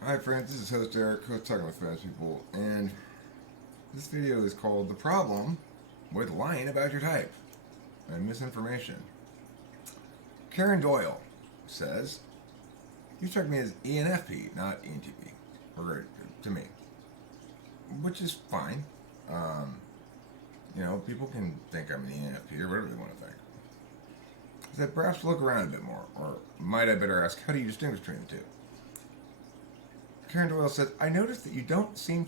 Hi friends, this is host Eric, host Talking with Fast People, and this video is called The Problem with Lying About Your Type and Misinformation. Karen Doyle says, you struck me as ENFP, not ENTP, or to me, which is fine. People can think I'm an ENFP or whatever they want to think. I said, perhaps look around a bit more, or might I better ask, how do you distinguish between the two? Karen Doyle says, I noticed that you don't seem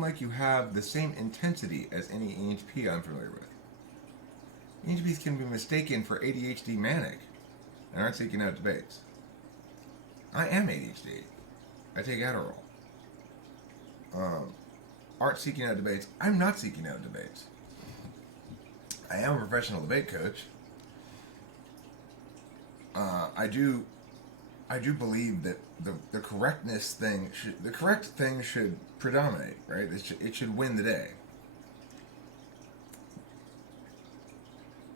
like you have the same intensity as any ENTP I'm familiar with. ENTPs can be mistaken for ADHD manic and aren't seeking out debates. I am ADHD. I take Adderall. Aren't seeking out debates. I'm not seeking out debates. I am a professional debate coach. I do believe that the correct thing should predominate, right? It should win the day.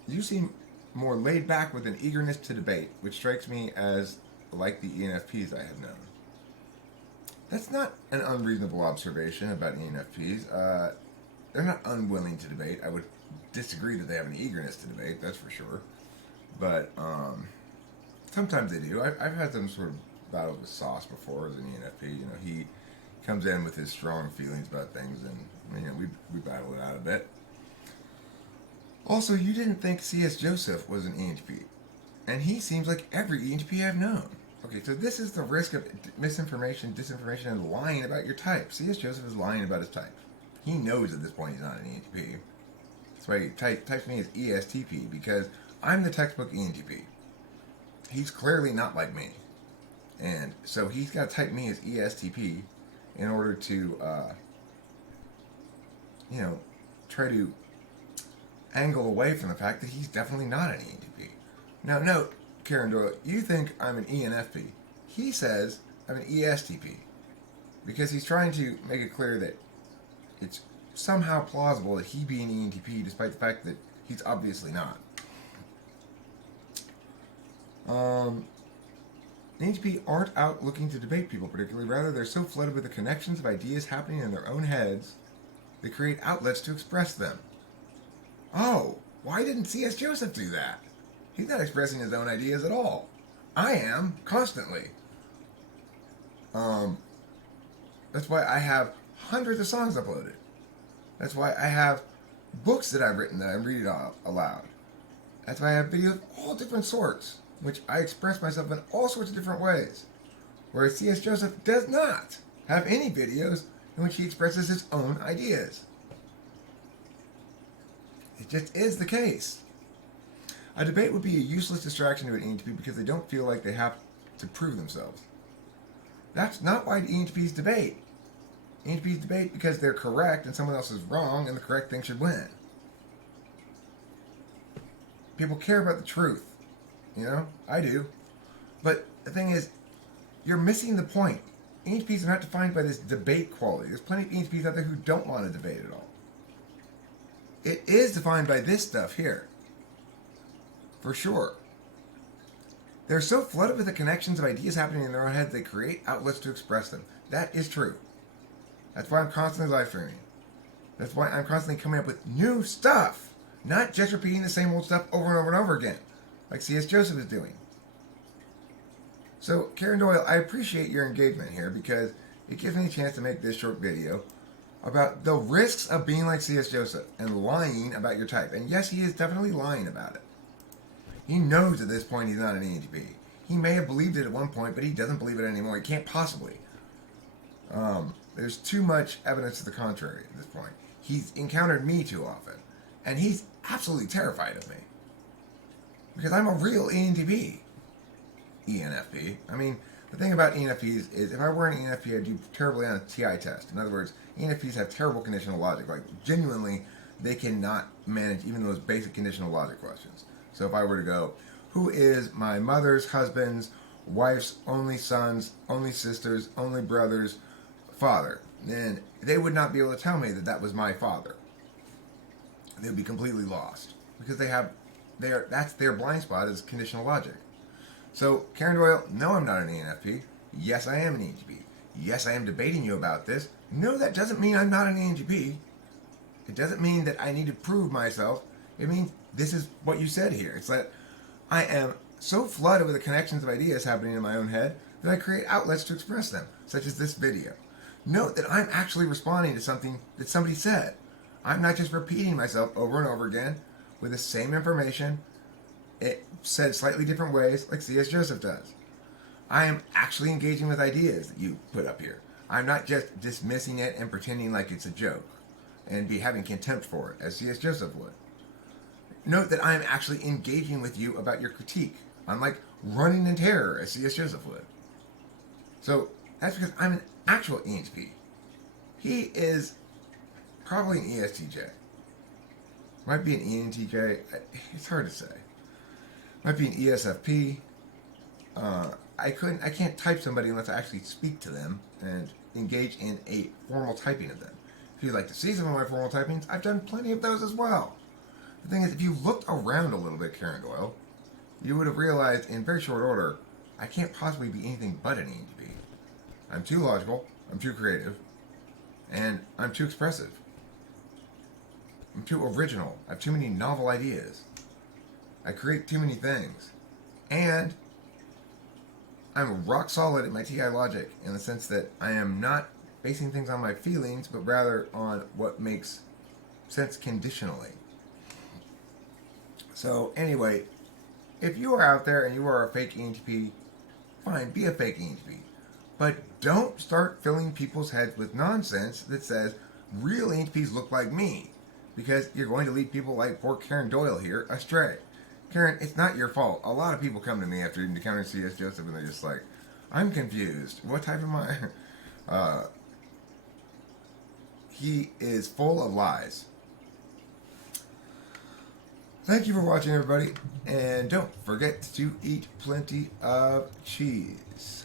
You seem more laid back with an eagerness to debate, which strikes me as like the ENFPs I have known. That's not an unreasonable observation about ENFPs. They're not unwilling to debate. I would disagree that they have an eagerness to debate, that's for sure. But sometimes they do. I've had some sort of battle with Sauce before as an ENFP. He comes in with his strong feelings about things, and we battle it out a bit. Also, you didn't think C.S. Joseph was an ENTP, and he seems like every ENTP I've known. Okay, so this is the risk of misinformation, disinformation, and lying about your type. C.S. Joseph is lying about his type. He knows at this point he's not an ENTP. That's why he types me as ESTP, because I'm the textbook ENTP. He's clearly not like me. And so he's got to type me as ESTP in order to, try to angle away from the fact that he's definitely not an ENTP. Now, note, Karen Doyle, you think I'm an ENFP. He says I'm an ESTP because he's trying to make it clear that it's somehow plausible that he be an ENTP despite the fact that he's obviously not. ENTP aren't out looking to debate people particularly. Rather, they're so flooded with the connections of ideas happening in their own heads, they create outlets to express them. Oh, why didn't C.S. Joseph do that? He's not expressing his own ideas at all. I am, constantly. That's why I have hundreds of songs uploaded. That's why I have books that I've written that I read aloud. That's why I have videos of all different sorts, which I express myself in all sorts of different ways. Whereas C.S. Joseph does not have any videos in which he expresses his own ideas. It just is the case. A debate would be a useless distraction to an ENTP because they don't feel like they have to prove themselves. That's not why the ENTPs debate. ENTPs debate because they're correct and someone else is wrong and the correct thing should win. People care about the truth. I do. But the thing is, you're missing the point. ENTPs are not defined by this debate quality. There's plenty of ENTPs out there who don't want to debate at all. It is defined by this stuff here. For sure. They're so flooded with the connections of ideas happening in their own heads, they create outlets to express them. That is true. That's why I'm constantly live streaming. That's why I'm constantly coming up with new stuff. Not just repeating the same old stuff over and over and over again, like C.S. Joseph is doing. So, Karen Doyle, I appreciate your engagement here because it gives me a chance to make this short video about the risks of being like C.S. Joseph and lying about your type. And yes, he is definitely lying about it. He knows at this point he's not an ENTP. He may have believed it at one point, but he doesn't believe it anymore. He can't possibly. There's too much evidence to the contrary at this point. He's encountered me too often. And he's absolutely terrified of me. Because I'm a real ENTP. ENFP. I mean, the thing about ENFPs is if I were an ENFP, I'd do terribly on a TI test. In other words, ENFPs have terrible conditional logic. Like, genuinely, they cannot manage even those basic conditional logic questions. So if I were to go, who is my mother's husband's wife's only son's, only sister's, only brother's father? Then they would not be able to tell me that that was my father. They would be completely lost. Because that's their blind spot is conditional logic. So, Karen Doyle, no, I'm not an ENFP. Yes, I am an ENTP. Yes, I am debating you about this. No, that doesn't mean I'm not an ENTP. It doesn't mean that I need to prove myself. It means this is what you said here. It's that I am so flooded with the connections of ideas happening in my own head that I create outlets to express them, such as this video. Note that I'm actually responding to something that somebody said. I'm not just repeating myself over and over again with the same information, it said slightly different ways, like C.S. Joseph does. I am actually engaging with ideas that you put up here. I'm not just dismissing it and pretending like it's a joke and be having contempt for it, as C.S. Joseph would. Note that I am actually engaging with you about your critique, unlike running in terror, as C.S. Joseph would. So that's because I'm an actual ENTP. He is probably an ESTJ. Might be an ENTJ. It's hard to say. Might be an ESFP. I can't type somebody unless I actually speak to them and engage in a formal typing of them. If you'd like to see some of my formal typings, I've done plenty of those as well. The thing is, if you looked around a little bit, Karen Doyle, you would have realized in very short order, I can't possibly be anything but an ENTP. I'm too logical, I'm too creative, and I'm too expressive. I'm too original. I have too many novel ideas. I create too many things. And I'm rock solid at my TI logic in the sense that I am not basing things on my feelings, but rather on what makes sense conditionally. So anyway, if you are out there and you are a fake ENTP, fine, be a fake ENTP. But don't start filling people's heads with nonsense that says real ENTPs look like me, because you're going to lead people like poor Karen Doyle here astray. Karen, it's not your fault. A lot of people come to me after encountering C.S. Joseph and they're just like, I'm confused. What type am I? He is full of lies. Thank you for watching, everybody. And don't forget to eat plenty of cheese.